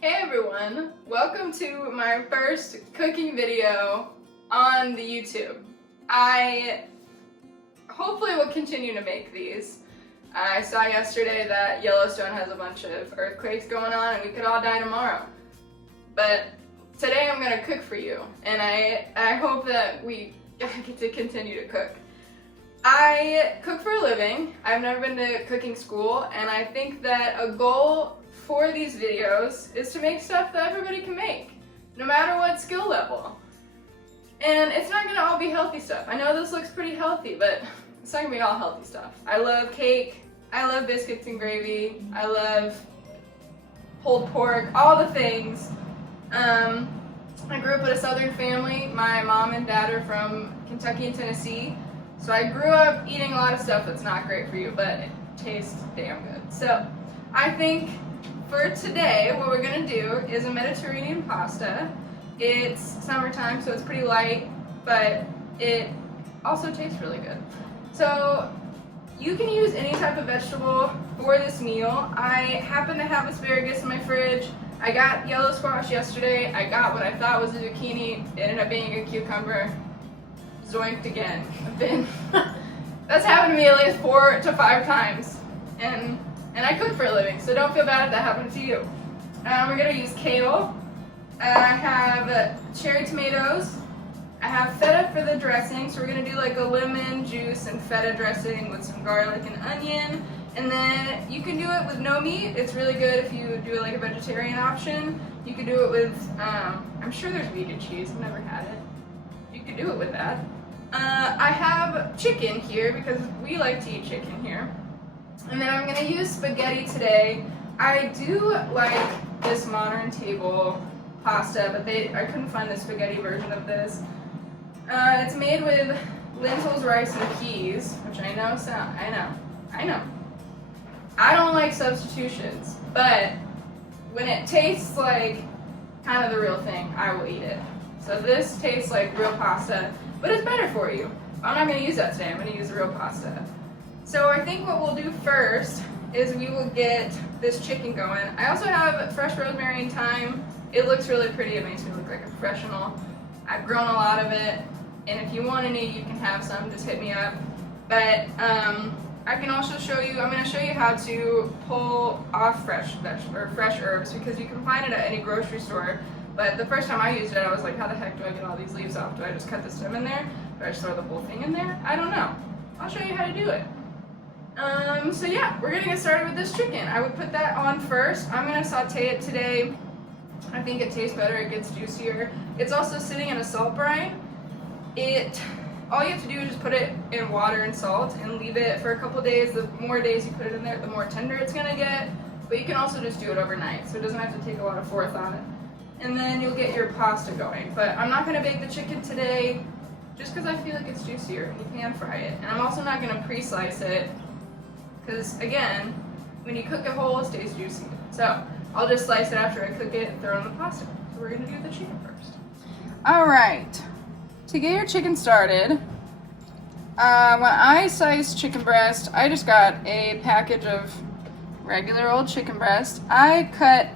Hey everyone, welcome to my first cooking video on the YouTube. I hopefully will continue to make these. I saw yesterday that Yellowstone has a bunch of earthquakes going on and we could all die tomorrow. But today I'm gonna cook for you and I hope that we get to continue to cook. I cook for a living. I've never been to cooking school and I think that a goal for these videos is to make stuff that everybody can make, no matter what skill level. And it's not gonna all be healthy stuff. I know this looks pretty healthy, but it's not gonna be all healthy stuff. I love cake, I love biscuits and gravy, I love pulled pork, all the things. I grew up with a southern family. My mom and dad are from Kentucky and Tennessee, so I grew up eating a lot of stuff that's not great for you, but it tastes damn good. So I think for today, what we're gonna do is a Mediterranean pasta. It's summertime, so it's pretty light, but it also tastes really good. So you can use any type of vegetable for this meal. I happen to have asparagus in my fridge. I got yellow squash yesterday. I got what I thought was a zucchini. It ended up being a cucumber. Zoinked again. That's happened to me at least 4 to 5 times. And I cook for a living, so don't feel bad if that happened to you. We're gonna use kale. I have cherry tomatoes. I have feta for the dressing, so we're gonna do like a lemon juice and feta dressing with some garlic and onion. And then you can do it with no meat. It's really good if you do like a vegetarian option. You could do it with, I'm sure there's vegan cheese, I've never had it. You could do it with that. I have chicken here because we like to eat chicken here. And then I'm gonna use spaghetti today. I do like this modern table pasta, but I couldn't find the spaghetti version of this. It's made with lentils, rice, and peas, which I know. I don't like substitutions, but when it tastes like kind of the real thing, I will eat it. So this tastes like real pasta, but it's better for you. I'm not gonna use that today, I'm gonna use the real pasta. So I think what we'll do first is we will get this chicken going. I also have fresh rosemary and thyme. It looks really pretty, it makes me look like a professional. I've grown a lot of it, and if you want any, you can have some, just hit me up. But I can also show you, I'm gonna show you how to pull off fresh herbs, because you can find it at any grocery store. But the first time I used it, I was like, how the heck do I get all these leaves off? Do I just cut the stem in there? Do I just throw the whole thing in there? I don't know. I'll show you how to do it. So yeah, we're gonna get started with this chicken. I would put that on first. I'm gonna saute it today. I think it tastes better, it gets juicier. It's also sitting in a salt brine. All you have to do is just put it in water and salt and leave it for a couple days. The more days you put it in there, the more tender it's gonna get. But you can also just do it overnight, so it doesn't have to take a lot of forethought. And then you'll get your pasta going. But I'm not gonna bake the chicken today, just because I feel like it's juicier and you can fry it. And I'm also not gonna pre-slice it, because again, when you cook it whole, it stays juicy. So I'll just slice it after I cook it and throw in the pasta. So we're gonna do the chicken first. All right, to get your chicken started, when I slice chicken breast, I just got a package of regular old chicken breast. I cut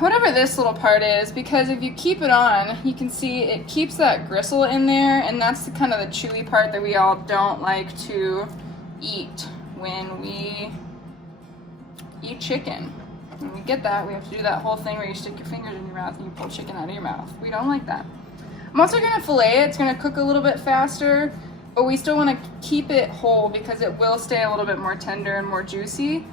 whatever this little part is, because if you keep it on, you can see it keeps that gristle in there, and that's the kind of the chewy part that we all don't like to eat when we eat chicken. When we get that, we have to do that whole thing where you stick your fingers in your mouth and you pull chicken out of your mouth. We don't like that. I'm also gonna fillet it. It's gonna cook a little bit faster, but we still wanna keep it whole because it will stay a little bit more tender and more juicy.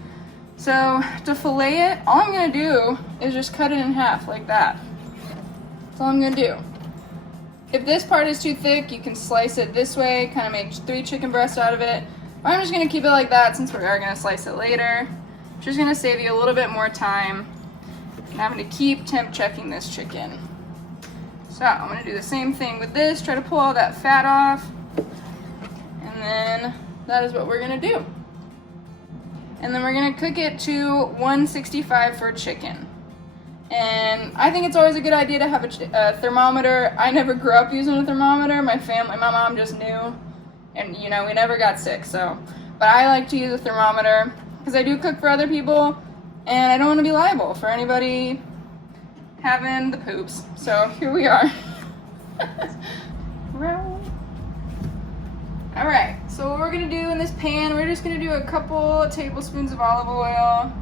So to fillet it, all I'm gonna do is just cut it in half like that. That's all I'm gonna do. If this part is too thick, you can slice it this way, kind of make 3 chicken breasts out of it. But I'm just gonna keep it like that since we are gonna slice it later. Just gonna save you a little bit more time and having to keep temp checking this chicken. So I'm gonna do the same thing with this, try to pull all that fat off, and then that is what we're gonna do. And then we're gonna cook it to 165 for chicken. And I think it's always a good idea to have a thermometer. I never grew up using a thermometer. My mom just knew, and you know, we never got sick, so. But I like to use a thermometer because I do cook for other people, and I don't want to be liable for anybody having the poops. So here we are. All right, so what we're gonna do in this pan, we're just gonna do a couple tablespoons of olive oil.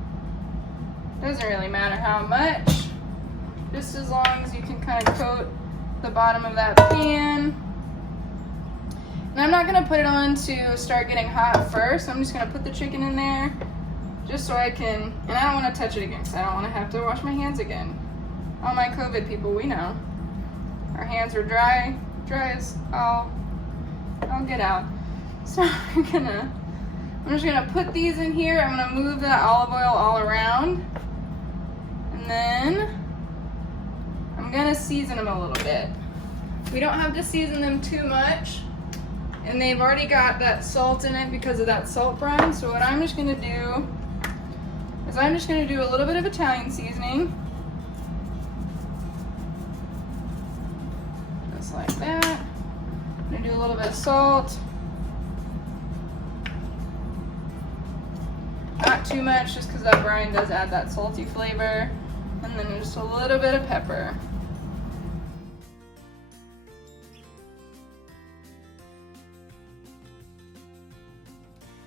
Doesn't really matter how much, just as long as you can kind of coat the bottom of that pan. And I'm not gonna put it on to start getting hot first. I'm just gonna put the chicken in there just so I can, and I don't wanna touch it again because I don't wanna have to wash my hands again. All my COVID people, we know. Our hands are dry as I'll get out. So I'm just gonna put these in here. I'm gonna move that olive oil all around. And then I'm gonna season them a little bit. We don't have to season them too much. And they've already got that salt in it because of that salt brine. So what I'm just gonna do is I'm just gonna do a little bit of Italian seasoning. Just like that. I'm gonna do a little bit of salt. Not too much, just because that brine does add that salty flavor. And then just a little bit of pepper.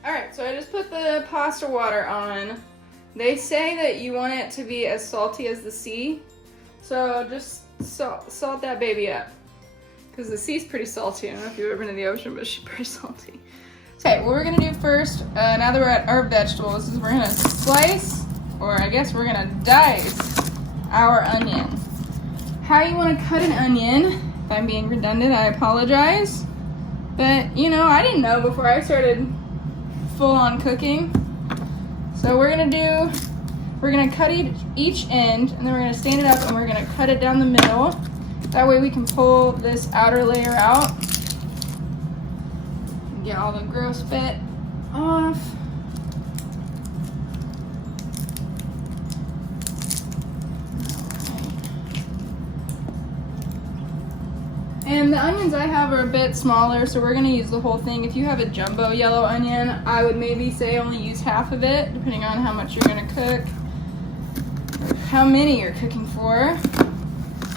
Alright, so I just put the pasta water on. They say that you want it to be as salty as the sea. So just salt that baby up. Because the sea's pretty salty. I don't know if you've ever been to the ocean, but she's pretty salty. Okay, what we're gonna do first, now that we're at our vegetables, is we're gonna slice, or I guess we're gonna dice our onion. How you wanna cut an onion, if I'm being redundant, I apologize. But, you know, I didn't know before I started full-on cooking. So we're gonna cut each end, and then we're gonna stand it up and we're gonna cut it down the middle. That way we can pull this outer layer out. Get all the gross bit off. And the onions I have are a bit smaller, so we're gonna use the whole thing. If you have a jumbo yellow onion, I would maybe say only use half of it, depending on how much you're gonna cook, or how many you're cooking for.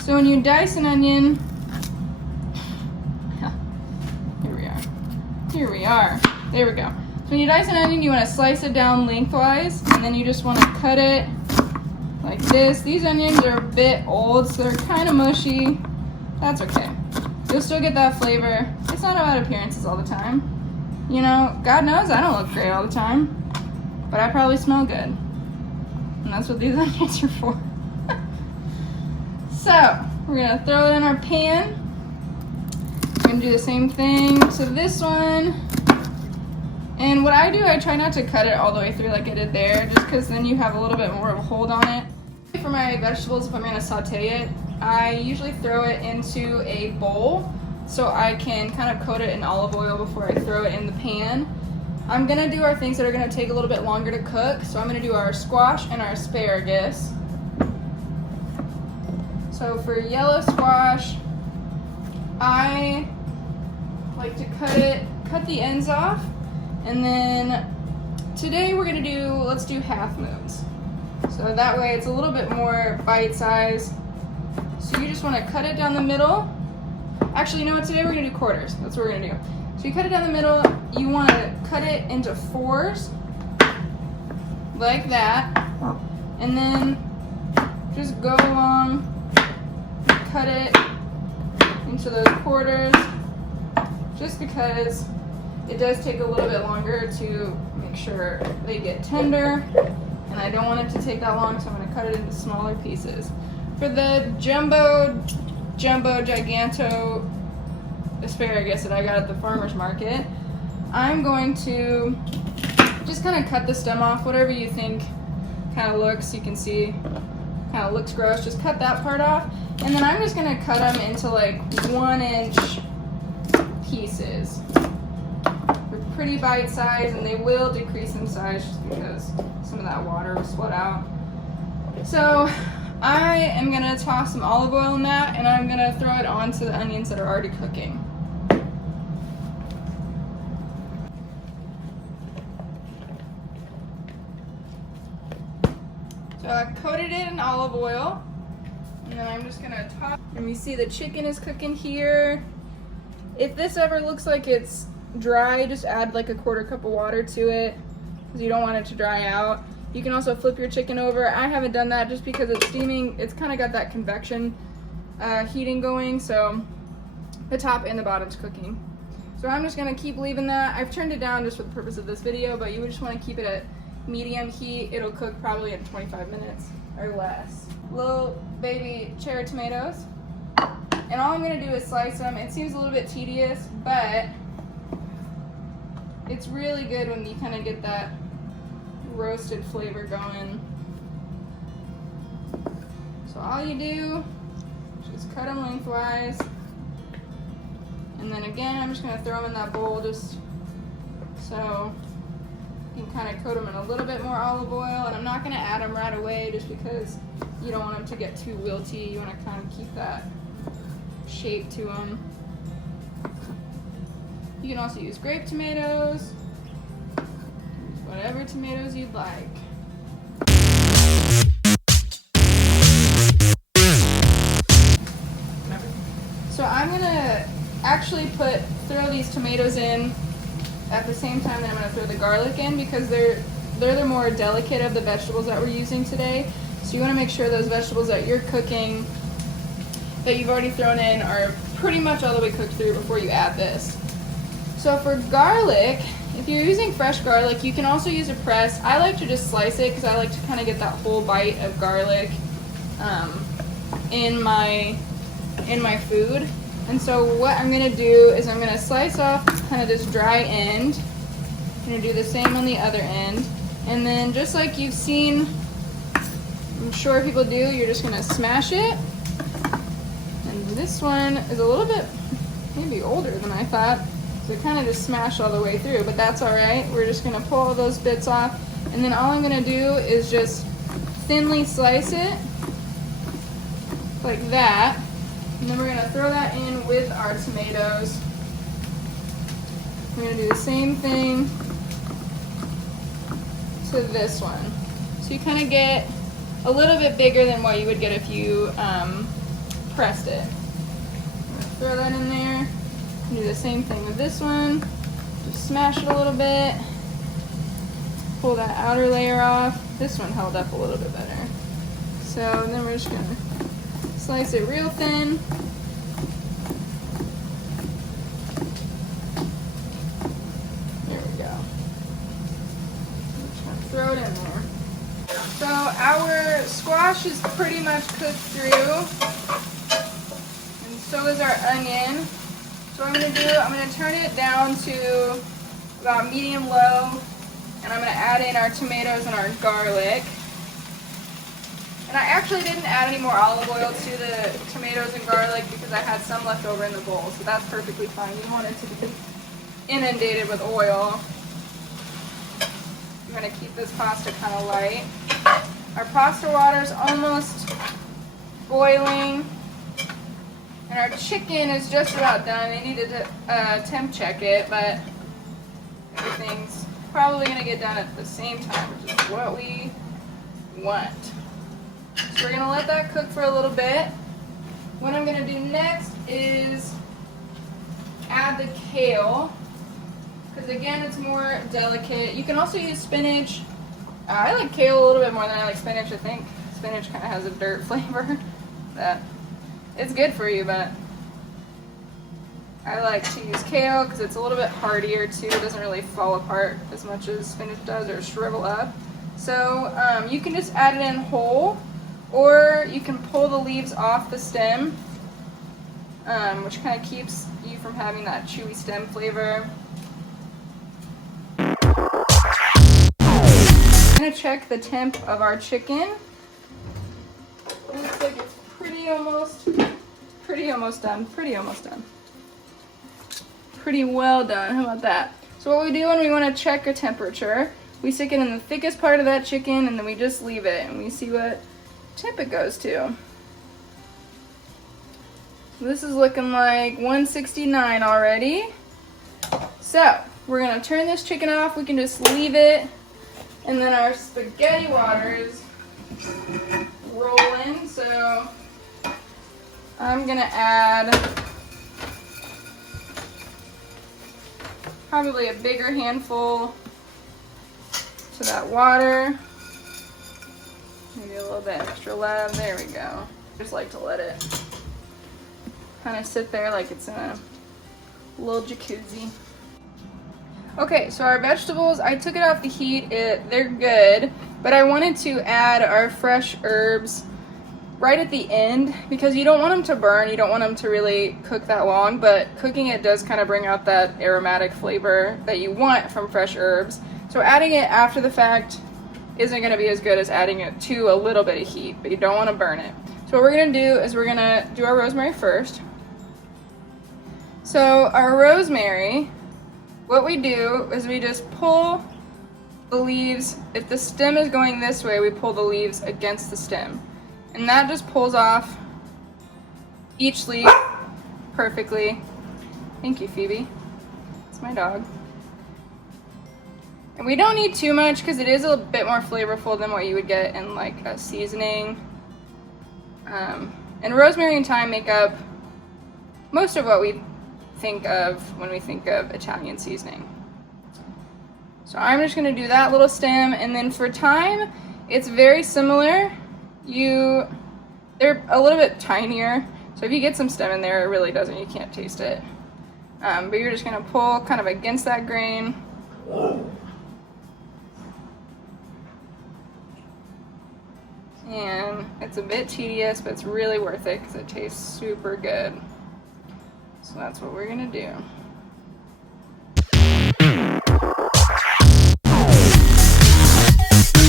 So when you dice an onion, here we are. There we go. So when you dice an onion, you want to slice it down lengthwise, and then you just want to cut it like this. These onions are a bit old, so they're kind of mushy. That's okay. You'll still get that flavor. It's not about appearances all the time. You know, God knows I don't look great all the time, but I probably smell good. And that's what these onions are for. So, we're going to throw it in our pan. We're gonna do the same thing to this one. And what I do, I try not to cut it all the way through like I did there, just because then you have a little bit more of a hold on it. For my vegetables, if I'm gonna saute it, I usually throw it into a bowl so I can kind of coat it in olive oil before I throw it in the pan. I'm gonna do our things that are gonna take a little bit longer to cook. So I'm gonna do our squash and our asparagus. So for yellow squash, I like to cut the ends off, and then today we're gonna let's do half moons. So that way it's a little bit more bite size. So you just wanna cut it down the middle. Actually, you know what, today we're gonna do quarters. That's what we're gonna do. So you cut it down the middle, you wanna cut it into fours, like that, and then just go along, cut it into those quarters, just because it does take a little bit longer to make sure they get tender, and I don't want it to take that long, so I'm going to cut it into smaller pieces. For the jumbo giganto asparagus that I got at the farmer's market, I'm going to just kind of cut the stem off, whatever you think kind of looks, you can see kind of looks gross, just cut that part off. And then I'm just gonna cut them into like 1-inch pieces. They're pretty bite size, and they will decrease in size just because some of that water will sweat out. So I am gonna toss some olive oil in that, and I'm gonna throw it onto the onions that are already cooking. coated it in olive oil. And then I'm just gonna top. And you see the chicken is cooking here. If this ever looks like it's dry, just add like a 1/4 cup of water to it, because you don't want it to dry out. You can also flip your chicken over. I haven't done that just because it's steaming. It's kind of got that convection heating going, so the top and the bottom's cooking. So I'm just gonna keep leaving that. I've turned it down just for the purpose of this video, but you would just wanna keep it at medium heat. It'll cook probably in 25 minutes or less. Little baby cherry tomatoes. And all I'm gonna do is slice them. It seems a little bit tedious, but it's really good when you kind of get that roasted flavor going. So all you do is just cut them lengthwise. And then again, I'm just gonna throw them in that bowl just so you can kind of coat them in a little bit more olive oil. And I'm not gonna add them right away just because you don't want them to get too wilty. You wanna kind of keep that shape to them. You can also use grape tomatoes, whatever tomatoes you'd like. So I'm gonna actually throw these tomatoes in at the same time that I'm gonna throw the garlic in, because they're the more delicate of the vegetables that we're using today. So you wanna make sure those vegetables that you're cooking, that you've already thrown in, are pretty much all the way cooked through before you add this. So for garlic, if you're using fresh garlic, you can also use a press. I like to just slice it because I like to kind of get that whole bite of garlic in my food. And so what I'm gonna do is I'm gonna slice off kind of this dry end. I'm gonna do the same on the other end. And then just like you've seen, I'm sure people do, you're just gonna smash it. And this one is a little bit maybe older than I thought. So it kind of just smashed all the way through, but that's all right. We're just gonna pull all those bits off. And then all I'm gonna do is just thinly slice it like that. And then we're gonna throw that in with our tomatoes. We're gonna do the same thing to this one. So you kind of get a little bit bigger than what you would get if you pressed it. I'm gonna throw that in there. Do the same thing with this one. Just smash it a little bit. Pull that outer layer off. This one held up a little bit better. So then we're just gonna slice it real thin. There we go. Just gonna throw it in there. So our squash is pretty much cooked through, and so is our onion. So what I'm going to do, I'm going to turn it down to about medium-low, and I'm going to add in our tomatoes and our garlic. And I actually didn't add any more olive oil to the tomatoes and garlic because I had some left over in the bowl, so that's perfectly fine. You want it to be inundated with oil. I'm going to keep this pasta kind of light. Our pasta water is almost boiling. And our chicken is just about done. I needed to temp check it, but everything's probably gonna get done at the same time, which is what we want. So we're gonna let that cook for a little bit. What I'm gonna do next is add the kale, because again, it's more delicate. You can also use spinach. I like kale a little bit more than I like spinach. I think spinach kind of has a dirt flavor that it's good for you, but I like to use kale because it's a little bit hardier too. It doesn't really fall apart as much as spinach does or shrivel up. So you can just add it in whole, or you can pull the leaves off the stem, which kind of keeps you from having that chewy stem flavor. I'm going to check the temp of our chicken. It looks like it's pretty almost done. Pretty well done. How about that? So what we do when we want to check a temperature, we stick it in the thickest part of that chicken and then we just leave it and we see what temp it goes to. So this is looking like 169 already. So we're gonna turn this chicken off. We can just leave it, and then our spaghetti waters So I'm gonna add probably a bigger handful to that water. Maybe a little bit extra love. There we go. Just like to let it kind of sit there like it's in a little jacuzzi. Okay, so our vegetables, I took it off the heat. They're good, but I wanted to add our fresh herbs right at the end because you don't want them to burn. You don't want them to really cook that long, but cooking it does kind of bring out that aromatic flavor that you want from fresh herbs. So adding it after the fact isn't going to be as good as adding it to a little bit of heat, but you don't want to burn it. So what we're going to do is we're going to do our rosemary first. So our rosemary, what we do is we just pull the leaves. If the stem is going this way, we pull the leaves against the stem. And that just pulls off each leaf perfectly. Thank you, Phoebe. It's my dog. And we don't need too much because it is a bit more flavorful than what you would get in like a seasoning. And rosemary and thyme make up most of what we think of when we think of Italian seasoning. So I'm just going to do that little stem, and then for thyme, it's very similar. They're a little bit tinier, so if you get some stem in there, it really doesn't, you can't taste it. But you're just going to pull kind of against that grain. And it's a bit tedious, but it's really worth it because it tastes super good. So that's what we're gonna do.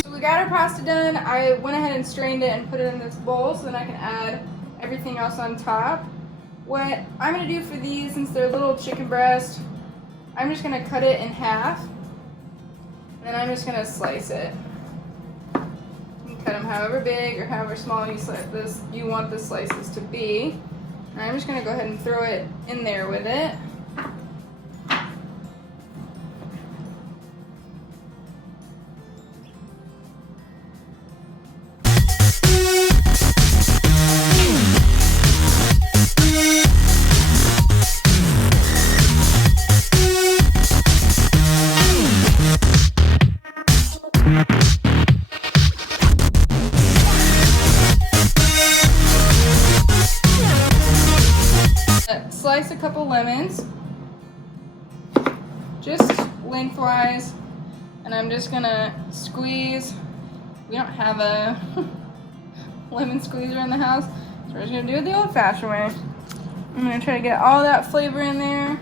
So we got our pasta done. I went ahead and strained it and put it in this bowl so then I can add everything else on top. What I'm gonna do for these, since they're little chicken breast, I'm just gonna cut it in half. And then I'm just gonna slice it. You can cut them however big or however small you want the slices to be. And I'm just going to go ahead and throw it in there with it. Slice a couple lemons, just lengthwise, and I'm just gonna squeeze. We don't have a lemon squeezer in the house, so we're just gonna do it the old-fashioned way. I'm gonna try to get all that flavor in there.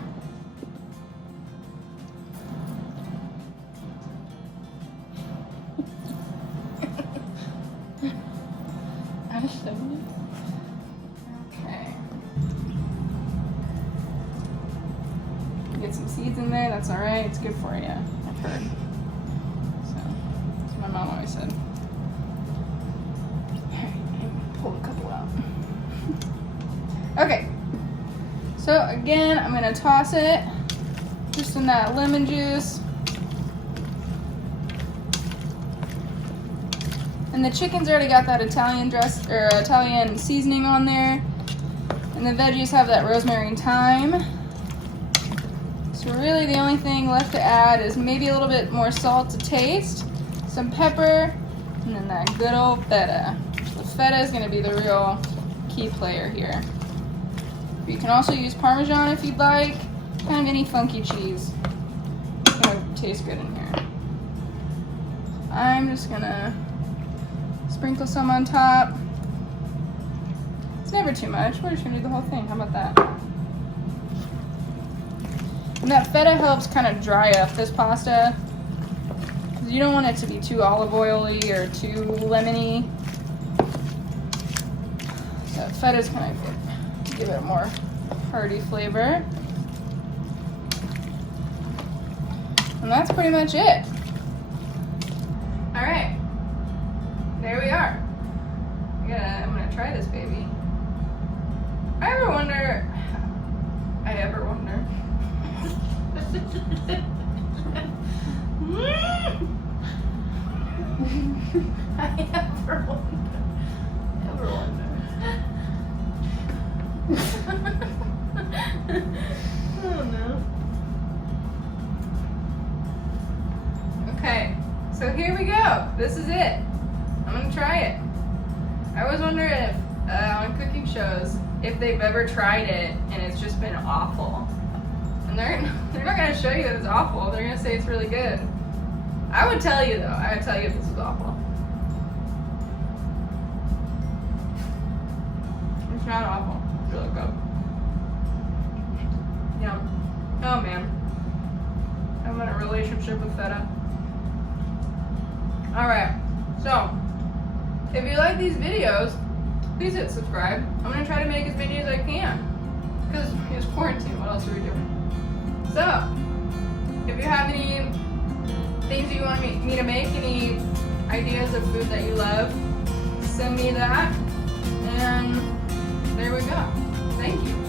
Get some seeds in there, that's alright, it's good for you, I've heard. So, that's what my mom always said. Alright, pull a couple out. Okay, so again, I'm going to toss it just in that lemon juice. And the chicken's already got that Italian Italian seasoning on there. And the veggies have that rosemary and thyme. So really the only thing left to add is maybe a little bit more salt to taste, some pepper, and then that good old feta. The feta is going to be the real key player here. You can also use Parmesan if you'd like, kind of any funky cheese. It's going to taste good in here. I'm just going to sprinkle some on top. It's never too much. We're just going to do the whole thing. How about that? And that feta helps kind of dry up this pasta. You don't want it to be too olive oily or too lemony. So that feta's kind of good to give it a more hearty flavor. And that's pretty much it. Alright. There we are. I'm gonna try this baby. I ever wonder I ever wonder this is it. I'm gonna try it. I always wonder if on cooking shows if they've ever tried it and it's just been awful. And they're not gonna show you that it's awful. They're gonna say it's really good. I would tell you though. I would tell you if this was awful. It's not awful. It's really good. Yeah. Oh man. I'm in a relationship with feta. Alright. So, if you like these videos, please hit subscribe. I'm gonna try to make as many as I can. Because it's quarantine, what else are we doing? So, if you have any things that you want me to make, any ideas of food that you love, send me that. And there we go. Thank you.